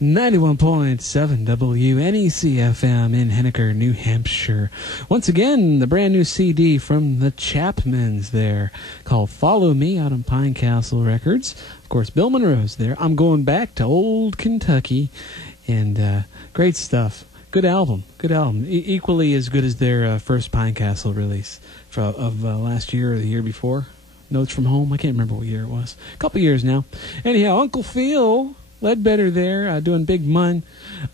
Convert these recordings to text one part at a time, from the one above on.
91.7 WNEC-FM in Henniker, New Hampshire. Once again, the brand new CD from the Chapmans there called Follow Me out on Pine Castle Records. Of course, Bill Monroe's there. I'm going back to old Kentucky, and great stuff. Good album, good album. Equally as good as their first Pine Castle release of last year or the year before. Notes from Home, I can't remember what year it was. A couple years now. Anyhow, Uncle Phil Ledbetter there, doing Big Mun.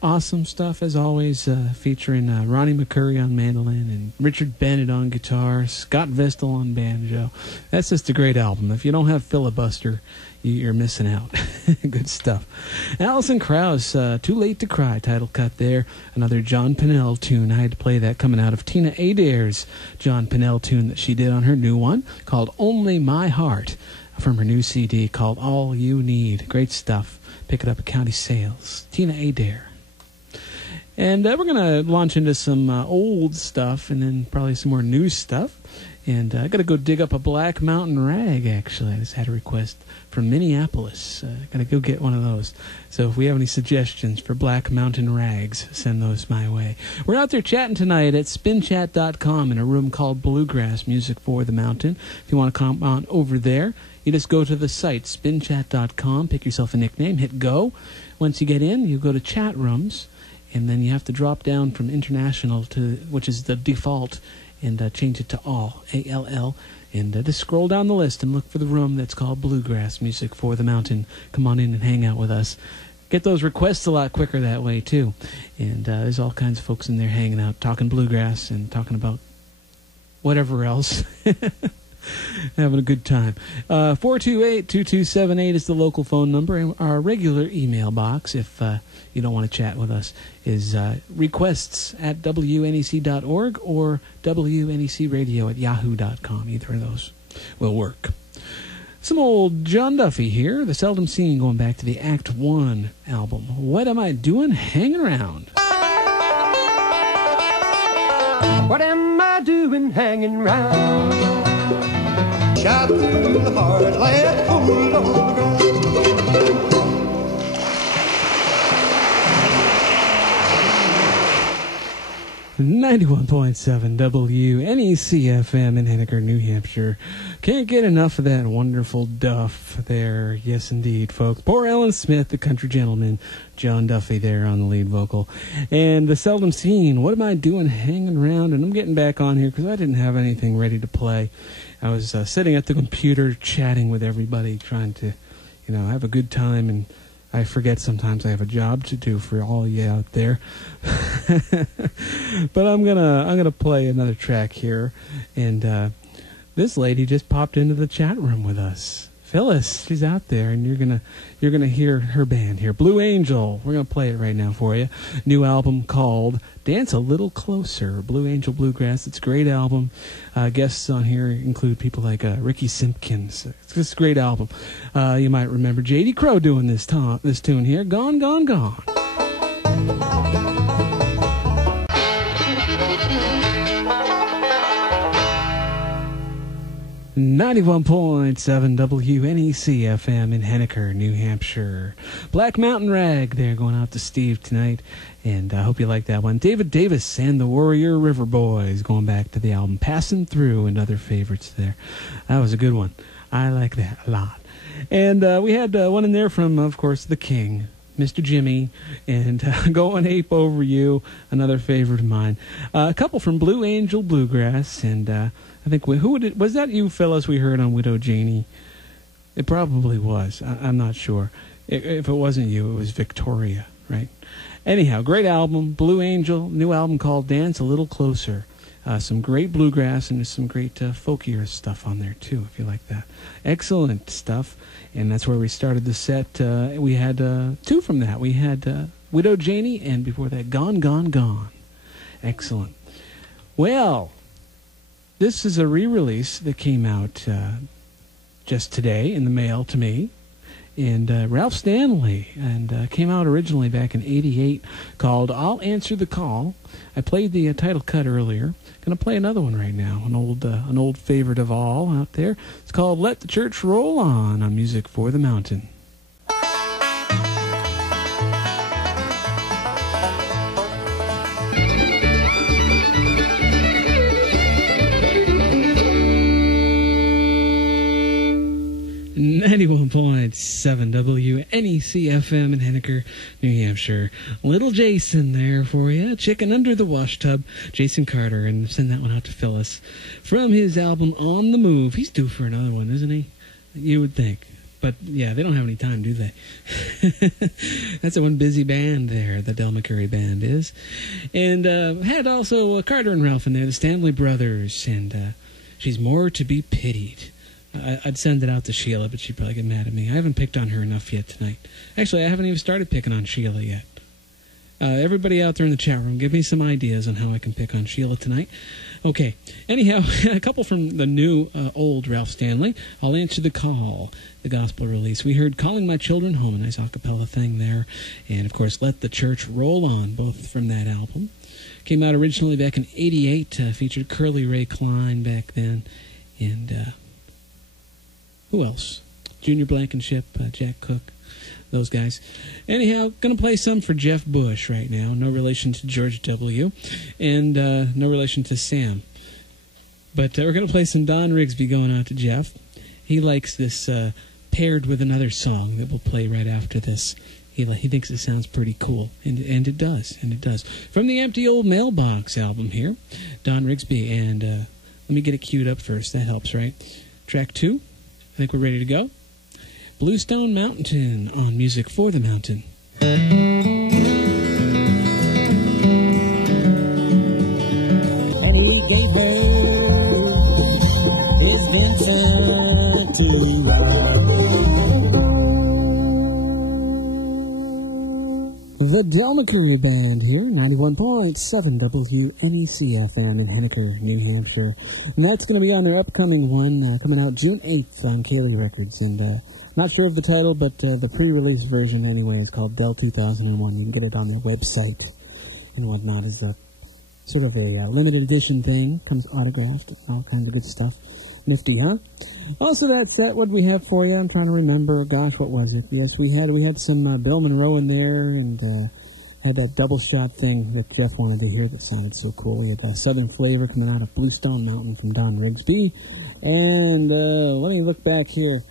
Awesome stuff, as always, featuring Ronnie McCurry on mandolin and Richard Bennett on guitar, Scott Vestal on banjo. That's just a great album. If you don't have Filibuster, you're missing out. Good stuff. Alison Krauss, Too Late to Cry, title cut there. Another John Pennell tune. I had to play that coming out of Tina Adair's John Pennell tune that she did on her new one called Only My Heart from her new CD called All You Need. Great stuff. Pick it up at County Sales. Tina Adair. And we're going to launch into some old stuff and then probably some more new stuff. And I got to go dig up a Black Mountain rag, actually. I just had a request from Minneapolis. Got to go get one of those. So if we have any suggestions for Black Mountain rags, send those my way. We're out there chatting tonight at spinchat.com in a room called Bluegrass Music for the Mountain. If you want to come on over there, you just go to the site, spinchat.com, pick yourself a nickname, hit go. Once you get in, you go to chat rooms, and then you have to drop down from international to, which is the default, and change it to all, A-L-L, and just scroll down the list and look for the room that's called Bluegrass Music for the Mountain. Come on in and hang out with us. Get those requests a lot quicker that way, too. And there's all kinds of folks in there hanging out, talking bluegrass and talking about whatever else. Having a good time. 428-2278 is the local phone number, and our regular email box, if you don't want to chat with us, is requests at WNEC.org or WNECradio at yahoo.com. Either of those will work. Some old John Duffy here, the Seldom Seen, going back to the Act 1 album. What am I doing hanging around? What am I doing hanging round? Shot through the heartland, cold on the ground. 91.7 WNEC-FM in Henniker, New Hampshire. Can't get enough of that wonderful Duff there. Yes, indeed, folks. Poor Ellen Smith, the country gentleman. John Duffy there on the lead vocal. And the Seldom Seen, what am I doing hanging around? And I'm getting back on here because I didn't have anything ready to play. I was sitting at the computer chatting with everybody, trying to, have a good time, and I forget sometimes I have a job to do for all you out there. But I'm gonna play another track here, and this lady just popped into the chat room with us. Phyllis, she's out there, and you're gonna hear her band here, Blue Angel. We're gonna play it right now for you. New album called Dance a Little Closer. Blue Angel Bluegrass. It's a great album. Guests on here include people like Ricky Simpkins. It's just a great album. You might remember J.D. Crowe doing this tune here. Gone, Gone, Gone. 91.7 WNEC-FM in Henniker, New Hampshire. Black Mountain Rag there, going out to Steve tonight, and I hope you like that one. David Davis and the Warrior River Boys, going back to the album Passing Through, and other favorites there. That was a good one. I like that a lot. And we had one in there from, of course, the King, Mr. Jimmy, and Going Ape Over You, another favorite of mine. A couple from Blue Angel Bluegrass, and I think was that you, Phyllis, we heard on Widow Janie? It probably was. I'm not sure. If it wasn't you, it was Victoria, right? Anyhow, great album, Blue Angel, new album called Dance a Little Closer. Some great bluegrass and some great folkier stuff on there, too, if you like that. Excellent stuff. And that's where we started the set. We had two from that. We had Widow Janie, and before that, Gone, Gone, Gone. Excellent. Well, this is a re-release that came out just today in the mail to me. And Ralph Stanley, and came out originally back in '88, called I'll Answer the Call. I played the title cut earlier. Going to play another one right now, an old favorite of all out there. It's called Let the Church Roll On Music for the Mountain. 91.7 WNEC-FM in Henniker, New Hampshire. Little Jason there for you. Chicken Under the Wash Tub. Jason Carter, and send that one out to Phyllis. From his album On the Move. He's due for another one, isn't he? You would think. But, yeah, they don't have any time, do they? That's a one busy band there, the Del McCurry Band is. And had also Carter and Ralph in there, the Stanley Brothers, and She's More to Be Pitied. I'd send it out to Sheila, but she'd probably get mad at me. I haven't picked on her enough yet tonight. Actually, I haven't even started picking on Sheila yet. Everybody out there in the chat room, give me some ideas on how I can pick on Sheila tonight. Okay. Anyhow, a couple from the new, old Ralph Stanley. I'll Answer the Call, the gospel release. We heard Calling My Children Home, a nice a cappella thing there. And, of course, Let the Church Roll On, both from that album. Came out originally back in '88, featured Curly Ray Klein back then. And, who else? Junior Blankenship, Jack Cook. Those guys. Anyhow, going to play some for Jeff Bush right now. No relation to George W. And no relation to Sam. But we're going to play some Don Rigsby going out to Jeff. He likes this paired with another song that we'll play right after this. He thinks it sounds pretty cool. And it does. And it does. From the Empty Old Mailbox album here, Don Rigsby. And let me get it queued up first. That helps, right? Track 2. I think we're ready to go. Bluestone Mountain on Music for the Mountain. Every day bird has been sent to The Del McCurry Band here, 91.7 WNEC-FM in Henniker, New Hampshire. And that's going to be on their upcoming one, coming out June 8th on Kaylee Records. And not sure of the title, but the pre-release version anyway is called Del 2001. You can get it on their website and whatnot. It's a sort of a limited edition thing. Comes autographed and all kinds of good stuff. Nifty, huh? Also, that set, what do we have for you? I'm trying to remember. Gosh, what was it? Yes, we had some Bill Monroe in there, and had that double shot thing that Jeff wanted to hear that sounded so cool. We had Southern Flavor coming out of Bluestone Mountain from Don Rigsby. And let me look back here.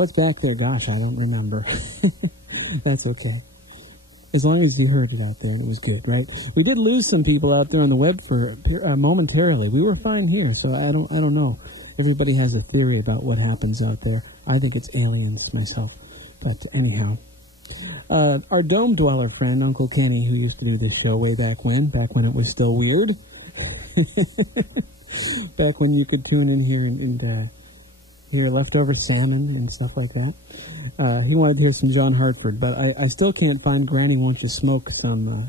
What's back there? Gosh, I don't remember. That's okay. As long as you heard it out there, and it was good, right? We did lose some people out there on the web for momentarily. We were fine here, so I don't know. Everybody has a theory about what happens out there. I think it's aliens myself. But anyhow, our Dome Dweller friend, Uncle Kenny, who used to do this show way back when it was still weird. Back when you could tune in here and hear leftover salmon and stuff like that. He wanted to hear some John Hartford, but I still can't find Granny Won't You Smoke some.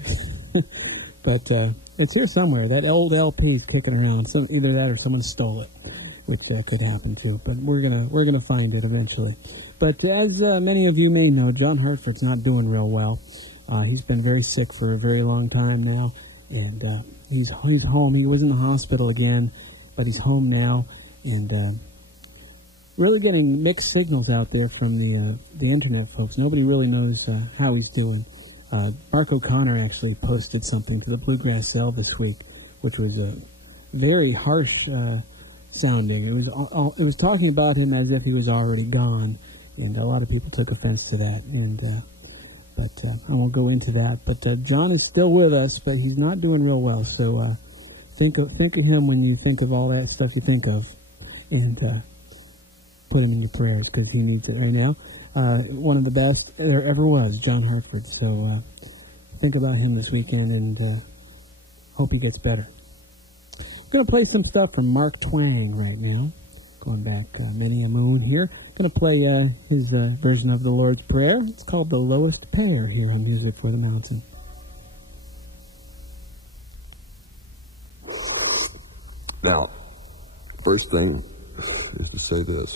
But it's here somewhere. That old LP is kicking around. Either that or someone stole it, which could happen too. But we're gonna find it eventually. But as many of you may know, John Hartford's not doing real well. He's been very sick for a very long time now, and he's home. He was in the hospital again, but he's home now, and really getting mixed signals out there from the internet folks. Nobody really knows how he's doing. Mark O'Connor actually posted something to the Bluegrass Cell this week, which was very harsh sounding. It was talking about him as if he was already gone, and a lot of people took offense to that. And but I won't go into that. But John is still with us, but he's not doing real well. So think of him when you think of all that stuff you think of, and put him in your prayers because he needs it right now. One of the best there ever was, John Hartford. So think about him this weekend and hope he gets better. I'm going to play some stuff from Mark Twain right now. Going back many a moon here. I'm going to play his version of the Lord's Prayer. It's called The Lowest Pair here on Music for the Mountain. Now, first thing is to say this.